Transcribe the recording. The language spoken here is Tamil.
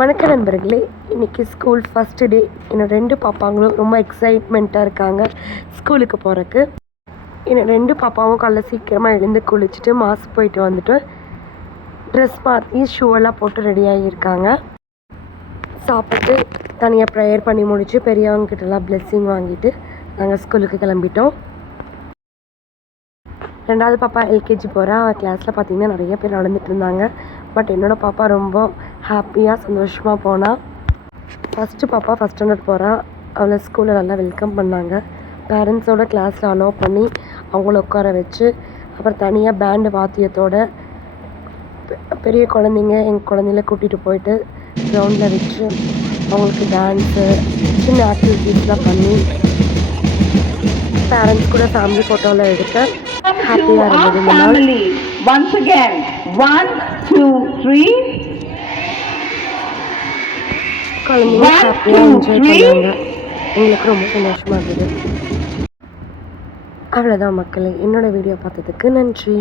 வணக்கம் நண்பர்களே, இன்றைக்கி ஸ்கூல் ஃபஸ்ட்டு டே. இன்னும் 2 பாப்பாங்களும் ரொம்ப எக்ஸைட்மெண்ட்டாக இருக்காங்க ஸ்கூலுக்கு போகிறக்கு. இன்னும் 2 பாப்பாவும் காலைல சீக்கிரமாக எழுந்து குளிச்சுட்டு மாஸ்க் போயிட்டு வந்துட்டு ட்ரெஸ் மாற்றி ஷூவெல்லாம் போட்டு ரெடி ஆகியிருக்காங்க. சாப்பிட்டு தனியாக ப்ரேயர் பண்ணி முடித்து பெரியவங்ககிட்டலாம் பிளெஸ்ஸிங் வாங்கிட்டு நாங்கள் ஸ்கூலுக்கு கிளம்பிட்டோம். 2வது பாப்பா எல்கேஜி போகிறா. அவள் கிளாஸில் பார்த்திங்கன்னா நிறைய பேர் நடந்துட்டு இருந்தாங்க. பட் என்னோடய பாப்பா ரொம்ப ஹாப்பியாக சந்தோஷமாக போனால். ஃபஸ்ட்டு பாப்பா ஃபஸ்ட் ஸ்டாண்டர்ட் போகிறா. அவளை ஸ்கூலில் நல்லா வெல்கம் பண்ணாங்க. பேரண்ட்ஸோட கிளாஸில் அலோவ் பண்ணி அவங்கள உட்கார வச்சு அப்புறம் தனியாக பேண்டு வாத்தியத்தோட பெரிய குழந்தைங்க எங்கள் குழந்தைங்கள கூட்டிகிட்டு போயிட்டு கிரவுண்டில் வச்சு அவங்களுக்கு டான்ஸு சின்ன ஆக்டிவிட்டீஸ்லாம் பண்ணி பேரண்ட்ஸ் கூட ஃபேமிலி ஃபோட்டோவில் எடுத்து ஹாப்பியாக இருந்தது இந்த நாள். Once again, 1, 2, 3. குழந்தைங்க ஹாப்பியாக என்ஜாய் பண்ணாங்க. எங்களுக்கு ரொம்ப சந்தோஷமாக இருந்தது. அவ்வளோதான் மக்களே, என்னோடய வீடியோ பார்த்ததுக்கு நன்றி.